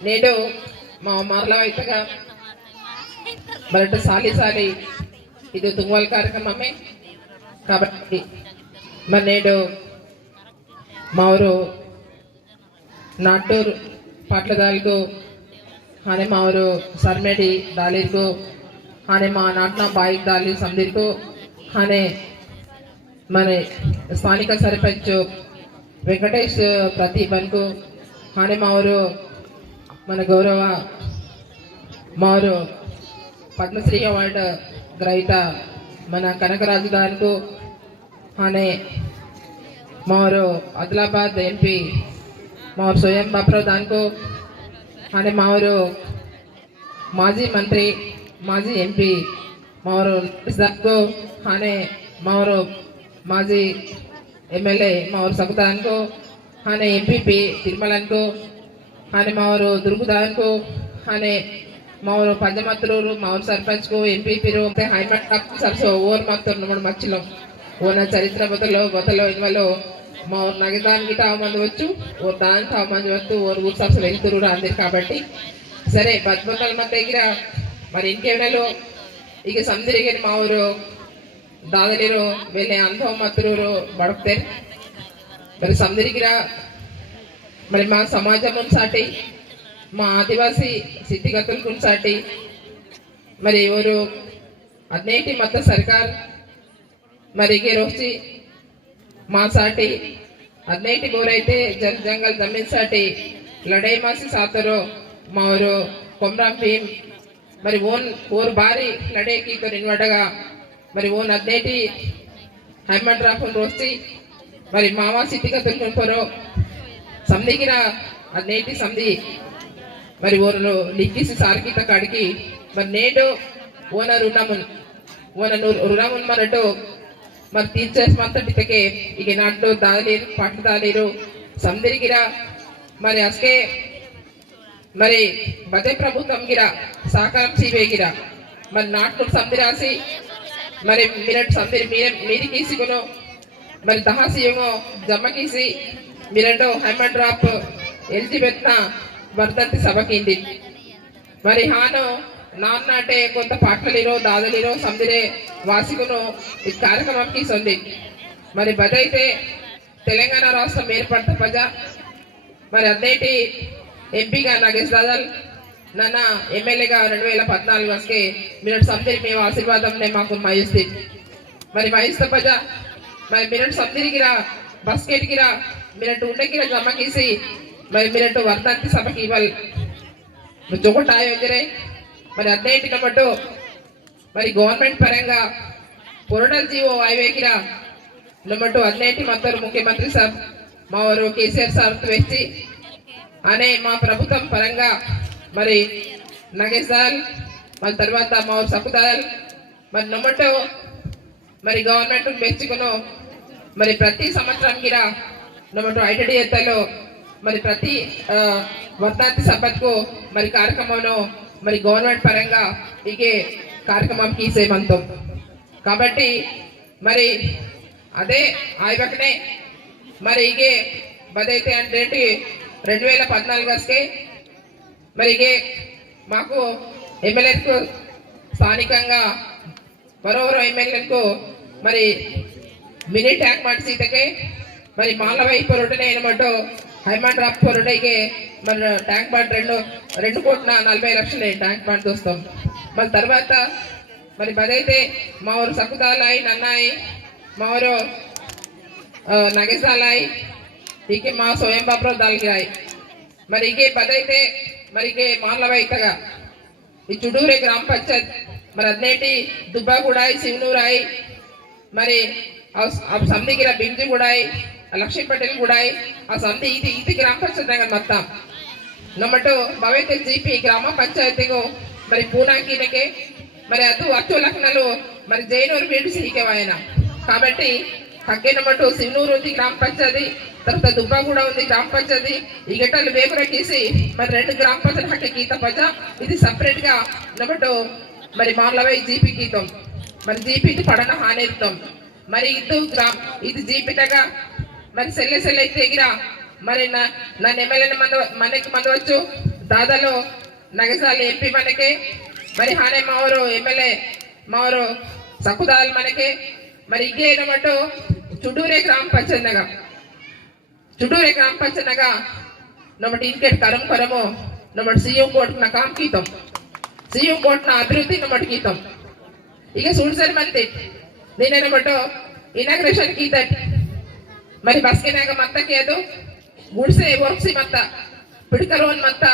నేడు మా మరలా అయితగా బలట సాలి సాలి ఇది తుంగవాల కార్యక్రమమే కాబట్టి మరి నేడు మావరు నాటూరు పట్ల దాలకు మా ఊరు సర్మేడి దాలికు అని మా నాటిన బాయి దాలి సందీకు అని మన స్థానిక సరిపంచు వెంకటేష్ ప్రతిభన్కు మా ఊరు మన గౌరవ మారు పద్మశ్రీ అవార్డు గ్రహీత మన కనకరాజు గారు అనే మారు ఆదిలాబాద్ ఎంపీ మారు స్వయం బాబురావు దానికో అనే మావారు మాజీ మంత్రి మాజీ ఎంపీ మారు సార్కు అనే మారు మాజీ ఎమ్మెల్యే మారు సకుతాన్కు అనే ఎంపీపీ తిరుమలన్కు అని మా ఊరు दुर्गदान को మా ఊరు और మా मात्रोर సర్పంచ్కు सरपंच को एमपी पिरो ते हाई ఓన చరిత్ర బతలో బతలో ఇన్వలో మా ఊరు నగదానికి తామంది వచ్చు ఓ దాని తామంది వచ్చు ఓరు ఊరు అసలు వెళ్తురు అంది కాబట్టి. సరే బతుబొందల మన దగ్గర మరి ఇంకేమైనా ఇక సందిరిగిన మా ఊరు దాదలిరు వెళ్ళే అంధవ మత్తురు బడుకుతారు మరి సందిరిగిరా మరి మా సమాజం సాటి మా ఆదివాసీ స్థితిగతులకు సాటి మరి ఎవరు అదేంటి మత సర్కార్ మరి రోజు మా సాటి అదేంటి ఊరైతే జన జంగల్ దమ్మిన్ సాటి లడై మాసి సాతరో మా ఊరు కొమ్రామ్ భీమ్ మరి ఓన్ ఓరు భారీ లడేకితో నిన్వడగా మరి ఓన్ అదేంటి హైమండ్ రాఫున్ రోజు మరి మావా స్థితిగతులు కొనుకోరో సంధికిన ಹದಿನೈದು సంధి మరి ఓరు లిక్కిసి సార్కిత కాడికి మరి నేడు ఓన రుణమున్ ఓన ను- రుణమున్ మరటు మరి తీర్చేసమంతటికే ಈಗ ನಾಟ್ಟು ದಾದಲೀರು ಪಾಠ ದಾದಲೀರು సందిరిగిర మరి అసకే మరి బదే ప్రభుత్వం గిర సహకారం సీవేగిర మరి నాట్లు సందిరాసి మరి మిరట్ సందిరి మీరే మీరి కీసుకును మరి దహాసియమో జమ మీరంటూ హెమన్ డ్రాప్ ఎలిజబెత్న వర్ధంతి సభకింది. మరి హాను నాన్న అంటే కొంత పాటలిరో దాదలిరో సందిరే వాసికును ఈ కార్యక్రమం సొంది. మరి బదైతే తెలంగాణ రాష్ట్రం ఏర్పడత ప్రజ. మరి అదేంటి ఎంపీగా నాగేష్ దాదల్ నన్న ఎమ్మెల్యేగా రెండు వేల పద్నాలుగు వరకు మీరు సమ్దిరి మేము ఆశీర్వాదంనే మాకు మహిస్తే. మరి మహిస్త ప్రజ మరి మీరు సమ్దిరికిరా బస్కెట్కిరా మీరంటూ ఉండకిరా జమకేసి మరి మీరంటూ వర్ధంతి సభకి ఇవ్వాలి జొకటాయ వజరే మరి అన్నింటికి కాబట్టి మరి గవర్నమెంట్ పరంగా పొరడల్ జీవో వాయువేకిరా నమ్మటు అన్నింటి మొత్తం ముఖ్యమంత్రి సార్ మా వారు కేసీఆర్ సార్ వ్యక్తి అనే మా ప్రభుత్వం పరంగా మరి నగేశాల్ మన తర్వాత మా ఊరు సకుదాల్ మరి నమ్మటు మరి గవర్నమెంట్ మెచ్చుకును మరి ప్రతి సంవత్సరం గిరా మనం ఐటీ ఎత్తలో మరి ప్రతి వర్ధాంతి సభకు మరి కార్యక్రమంలో మరి గవర్నమెంట్ పరంగా ఇగే కార్యక్రమం తీసేమంతం కాబట్టి మరి అదే ఆయనే మరి ఇగే బదైతే అంటే రెండు వేల పద్నాలుగు వస్తే మరి ఇగే మాకు ఎమ్మెల్యేకు స్థానికంగా మరోవరో ఎమ్మెల్యేకు మరి మినీ ట్యాంక్ మాటి సీతకే మరి మాలవై పొరటనే అనమాట హైమాండ్ రాప్ పొరటైకి మన ట్యాంక్ బండ్ రెండు రెండు కోట్ల నలభై లక్షలు ట్యాంక్ బండ్ చూస్తాం మళ్ళీ తర్వాత మరి బదైతే మా ఊరు సకుదాలాయి నన్నాయి మా ఊరు ఆ, నగేసాలాయి ఈకే మా స్వయం బాబురావు దాల్గిరాయి మరి ఈకే బదైతే మరి ఈకే మాలవైతగా ఈ చుడూరే గ్రామ పంచాయత్ మరి ಹದಿನೆಂಟಿ ದುಬ್ಬ ಕೂಡಾಯಿ ಶಿವನೂರಾಯಿ మరి ఆ ఆ సంధికి లక్ష్మీ ಪಟೇಲ್ కూడా ఆ ಸಂಧಿ ఇది ఇది ಗ್ರಾಮ మొత్తం. ಮತ್ತ ನಮ್ಮಟ್ಟು ಭವೇತಿ గ్రామ ಪಿ ಗ್ರಾಮ ಪಂಚಾಯತಿಗೂ మరి పూనాకీలకే మరి అదు అత్తు లక్నలు మరి జైనూరు బీడు సిరికేవాయన కాబట్టి తగ్గినమటు సిన్నూరు ఉంది గ్రామ పంచాయతీ తర్వాత దుబ్బా కూడా ఉంది గ్రామ పంచాయతీ ఈ గట్టలు వేపురకేసి మరి రెండు గ్రామ పంచాయతీ హక్క గీత పంచ ఇది సపరేట్గా నమ్మటు మరి మామూలవే జీపీ గీతం. మరి జీపీకి పడన హానేరుతాం మరి ఇది గ్రామ ఇది జీపీటగా మరి సెల్లె సెల్లె తెగిరా మరి నా నన్ను ఎమ్మెల్యేని మంద మనకి మందవచ్చు ದಾದಲು ನಗಸಾಲಿ ಎಂ ಪಿ ಮನೆಗೆ మరి ಹಾನೆ ಮಾವರು ಎಂ ಎಲ್ ಎ ಮಾವರು ಸಕುದಾಲ್ ಮನೆಗೆ మరి ಇಗ್ಗೆ ಏನಮಟ್ಟು ಚುಡೂರೆ ಗ್ರಾಮ ಪಂಚಾಯತ್ನಾಗ ಚುಡೂರೆ ಗ್ರಾಮ ಪಂಚಾಯತ್ನಾಗ ನಮ್ಮ ಟಿಕೆಟ್ ಕರಂ ಕರಮು ನಮ್ಮ ಸಿಎಂ ಕೋರ್ಟ್ ನ ಕಾಮ್ ಕೀತಂ ಸಿಎಂ ಕೋರ್ಟ್ ನ ಅಭಿವೃದ್ಧಿ ನಮ್ಮ ಕೀತಂ ಈಗ ಸುಳ್ಸರ್ ಮಂತಿ ನೀನೇನಮಟ್ಟು ಇನಾಗ್ರೇಷನ್ ಕೀತಟ್ మరి బస్కినాక మత్తకి ఏదో ಗುಡ್ಸೆ వర్క్సి మత్త పిడకలోన్ మత్త.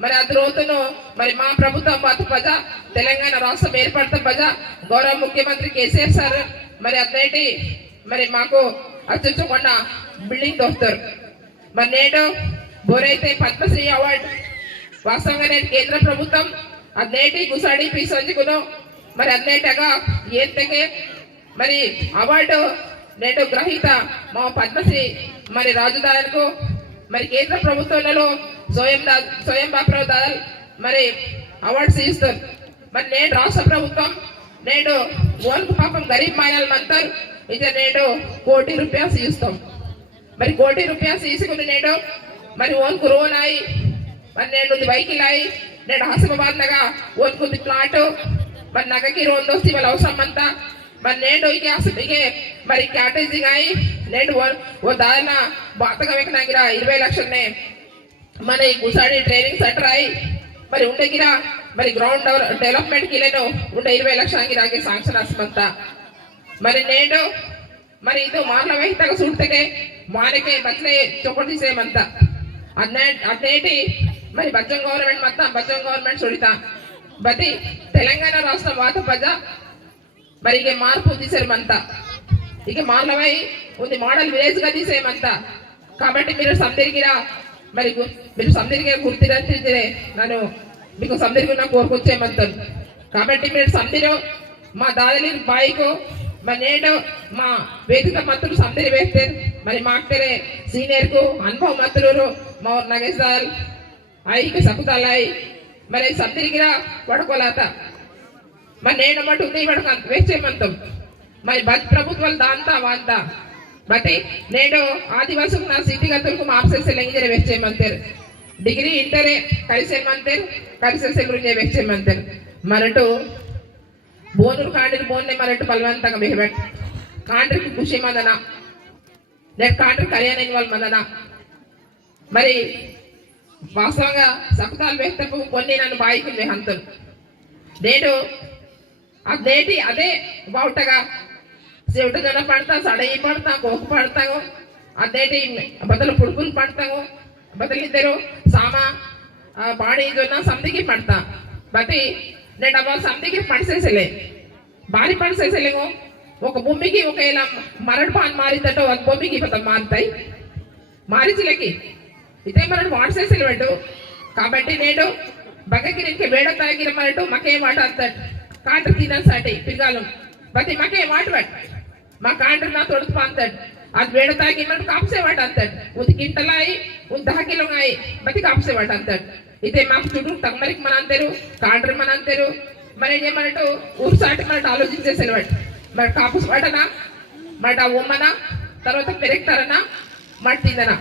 మరి అది రోజును మరి మా ప్రభుత్వం మాత పజ తెలంగాణ రాష్ట్రం ఏర్పడత పజ గౌరవ ముఖ్యమంత్రి కేసీఆర్ సార్. మరి అదేంటి? మరి మాకు అత్యుచ్చకొండ బిల్డింగ్ దొరుకుతారు మరి నేడు బోరైతే పద్మశ్రీ అవార్డు. వాస్తవంగా నేను కేంద్ర ప్రభుత్వం అదేంటి గుసాడి పీసంజుకును మరి అదేంటగా? ఏత్తకే మరి అవార్డు నేడు గ్రహీత మా పద్మశ్రీ మరి రాజుదాయలకు మరి కేంద్ర ప్రభుత్వంలో స్వయం స్వయం బాపురావు దాల్ మరి అవార్డ్స్ ఇస్తారు. మరి నేడు రాష్ట్ర ప్రభుత్వం నేడు ఓన్కు పాపం గరీబ్ మాయాలు మంతర్. ఇది నేడు కోటి రూపాయలు ఇస్తాం. మరి కోటి రూపాయలు తీసుకుని నేడు మరి ఓన్కు రోన్ అయి మరి నేడు వెహికల్ అయి నేడు హసమాబాద్ నగా ఓన్కుంది ప్లాట్. మరి నగకి రోన్ వస్తే వాళ్ళ అవసరం అంతా మరి నేడు ಈಗ ಹಸಿಟಿಗೆ మరి ಕ್ಯಾಟೇಜಿಂಗ್ ಆಯಿ నేడు ఓ- ఓ దాన బాతగా వెక్కనాగిరా ఇరవై లక్షలనే మన ఈ గుసాడి ట్రైనింగ్ సెంటర్ అయి మరి ఉండగిరా మరి గ్రౌండ్ డెవలప్మెంట్ కి లేను ఉండే ఇరవై ಲಕ್ಷ ಸಾಂಕ್ಷನ್ ಆಸ್ಮಂತ మరి నేడు మరి ಇದು ಮಾನವಹಿತಗ ಸುಡ್ತಗೆ ಮಾನಕ್ಕೆ ಬಚ್ಚಲೆ ಚೊಕೊಟಿ ಸೇಮ್ ಅಂತ ಅದ್ನೇ ಅದೇಟಿ మరి బచ్చం గవర్నమెంట్ మొత్తం బచ్చం గవర్నమెంట్ సుడితా బతి తెలంగాణ రాష్ట్రం వాత ప్రజ మరి ఇక మార్పు తీసేయమంతా. ఇక మానవై ఉంది మోడల్ విలేజ్గా తీసేయమంతా. కాబట్టి మీరు సందిరిగిరా. మరి గు- మీరు సందరిగా గుర్తిరే నన్ను మీకు సందరిగా కోరుకొచ్చేయమంతాను కాబట్టి మీరు సందిరు మా దాదలి బాయికు మరి నేను మా వేదిక మంత్రులు సందరి వేస్తే మరి మా సీనియర్కు అనుభవ మంత్రులు మా నగేష్ దాల్ ఐకి సకుతాలాయి మరి సందరిగిరా పడుకోలేత మరి నేనమ్మటి ఉంది ఇవాళ వేసేమంతం మరి ప్రభుత్వాలు దాంతా వాంతా? బట్టి నేను ఆదివాసం నా సిటీ గతంకు ఆప్సెస్ లెంగిజన వేసేయమంతారు డిగ్రీ ఇంటరే కలిసేమంతారు కలిసేసే గురించి వేసేయమంతారు మరటు బోనులు కాండ్రి బోన్నే మరటు బలవంతంగా బిహబెట్ కాండ్రికి ఖుషి మందన నేను కాండ్రి కళ్యాణ వాళ్ళు మందన మరి వాస్తవంగా సపతాలు వేస్తపు కొన్ని నన్ను బాయికి హంతం నేడు అదేంటి? అదే బావుటగా. చెవిటి జన పడతా సడయి పడతా కోకు పడతాము. అదేంటి? బదులు పుడుకులు పడతాము. బదులిద్దరు సామా సామ బాడీ జొన్న సందికి పడతా. బతి నేను అవ్వ సందికి పడిసేసలే. భారీ పడిసేసలేము. ఒక భూమికి ఒక ఇలా మరడు పాన్ మారిందట ఒక భూమికి ఇప్పుడు మారుతాయి. మారిచిలకి ఇదే మనం వాడ్సేసలు కాబట్టి నేను బగ్గకి నీకు వేడ తరగిన మరటు మకే మాట అంతాడు కాండ్ర తినసాటి పిల్లలు బతి మకే మాట పట్ మా కాండ్ర నా తొడుపు అంతాడు అది వేడ తాగి మరటు కాపుసేవాట అంతాడు ఉది కింటలాయి ఉది దహ కిలోగాయి బతి కాపుసేవాట అంతాడు ఇదే మాకు చుట్టూ తమ్మరికి మన అంతారు కాండ్ర మన అంతారు మరి ఏమన్నట్టు ఊరు సాటి మనట్టు ఆలోచించేసాను వాటి మరి కాపుస్ వాటనా మట ఉమ్మన తర్వాత పెరుగుతారనా మట్టిందనా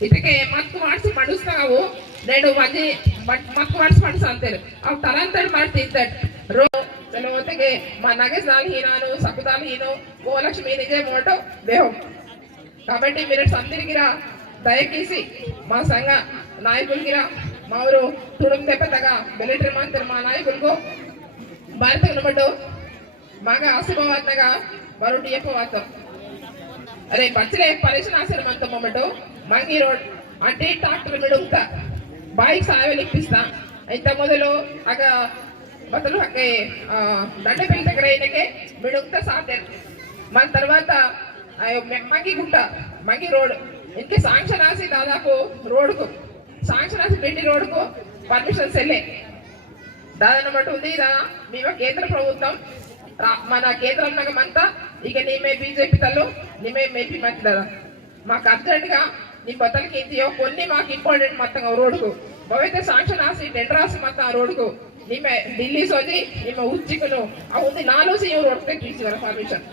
ಇದಕ್ಕೆ ಮಕ್ಕು ಮಾಡಿಸಿ ಮಡಿಸ್ತಾವು ನೆಡು ಮಜಿ ಮಕ್ಕು ಮಾಡಿಸಿ ಮಡಿಸ ಅಂತೇಳಿ ಅವ್ ತರಂತೇಳಿ ಮಾಡ್ತಿದ್ದ ಜೊತೆಗೆ ನಗಜಾಲಹೀನಾನು ಸಕುತಾಲಹೀನು ಗೋಲಕ್ಷ್ಮಿ నిజే ಮೋಟೋ దేహం. కాబట్టి మీరు అందరికిరా దయచేసి మా సంఘ నాయకులకిరా మా ఊరు తుడుంతే పెద్దగా మిలిటరీ మంత్రి మా నాయకులకు భారత నిలబడ్డు బాగా ఆశీర్వాదంగా మరో డిఎఫ్వాతం అదే బచ్చరే పరిశ్రమ ఆశ్రమంతో మొమ్మటు మంగి రోడ్ అంటే ట్రాక్టర్ మిడుగుతా బైక్ సాయలు ఇప్పిస్తా. ఇంత మొదలు అగ బతులు అక్కే దండపల్లి దగ్గర అయినకే విడుగుతా సాధ్యం మన తర్వాత ఆ మగి మంగి రోడ్. ఇంకే సాంక్షన్ రాసి దాదాపు రోడ్కు సాంక్షన్ రాసి పెట్టి రోడ్కు పర్మిషన్స్ వెళ్ళే దాదాపు బట్టి ఉంది మేము కేంద్ర ప్రభుత్వం. మన కేంద్రం నగమంతా ఇక నీమే బీజేపీ తల్లు నీమే మేపీ మంత్రి మాకు అర్జెంట్గా నీ బతలకి ఇంటియో కొన్ని మాకు ఇంపార్టెంట్ మొత్తం రోడ్కు భవితే సాంక్షన్ రాసి టెండర్ రాసి మొత్తం ఆ రోడ్కు ನಿಮ್ಮೆ ఢిల్లీ ಸೋಜಿ ನಿಮ್ಮ ಉಚ್ಚಿಕನು ಆ ಒಂದು ನಾಲು ಸಿ ಇವ್ರು ಹೊಡ್ತಾರೆ ಟೀಚರ್ ಪರ್ಮಿಷನ್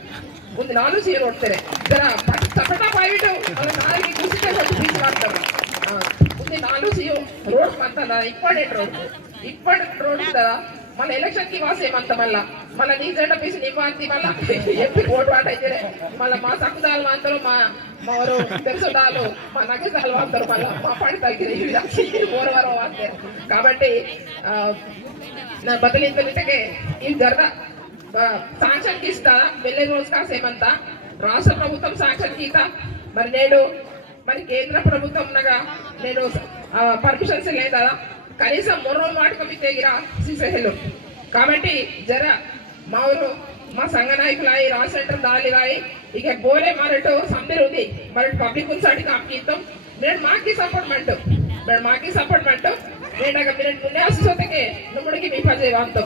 ಒಂದು ನಾಲು ಸಿ ಇವ್ರು ಹೊಡ್ತಾರೆ ಜರ ಸಪಟ ಪಾಯಿಟ್ಟು ಅವ್ರ ನಾಲ್ಗೆ ಕುಸಿತ ಸ್ವಲ್ಪ ಟೀಚ್ ಮಾಡ್ತಾರೆ ಆ, ಒಂದು ఇది నాలుగు సియో రోడ్ మంత ఇంపార్టెంట్ రోడ్ ఇంపార్టెంట్ రోడ్ కదా మళ్ళీ ఎలక్షన్కి వాసే మళ్ళా? మళ్ళీ నీ జెండా పీసి నీ పార్టీ మళ్ళా ఎంపీ ఓటు పాట అయితే మళ్ళీ మా సక్కుదాలు అందరూ మా మా ఊరు తెలుసుదాలు మా నగదాలు అందరూ మళ్ళీ మా పాడి తగ్గిన ఓరవరం అంటారు కాబట్టి నా బదలింతలిటకే ఈ గర్ద శాంక్షన్ ఇస్తా వెళ్ళే రోజు కాసేమంతా. రాష్ట్ర ప్రభుత్వం శాంక్షన్ గీత మరి నేడు మరి కేంద్ర ప్రభుత్వం నగా నేను పర్మిషన్స్ లేదా కనీసం మూడు రోజులు వాడుకో మీ కాబట్టి జర మా ఊరు మా సంఘ నాయకులాయి రా దాలి రాయి ఇక బోలే మరటు సందరు ఉంది. మరి పబ్లిక్ ఉంచాడి కాపితం నేను మాకి సపోర్ట్ మంటు. నేను మాకి సపోర్ట్ మంటు. నేను మీరు ముందే అసలు నుమ్ముడికి మీ పని వంతం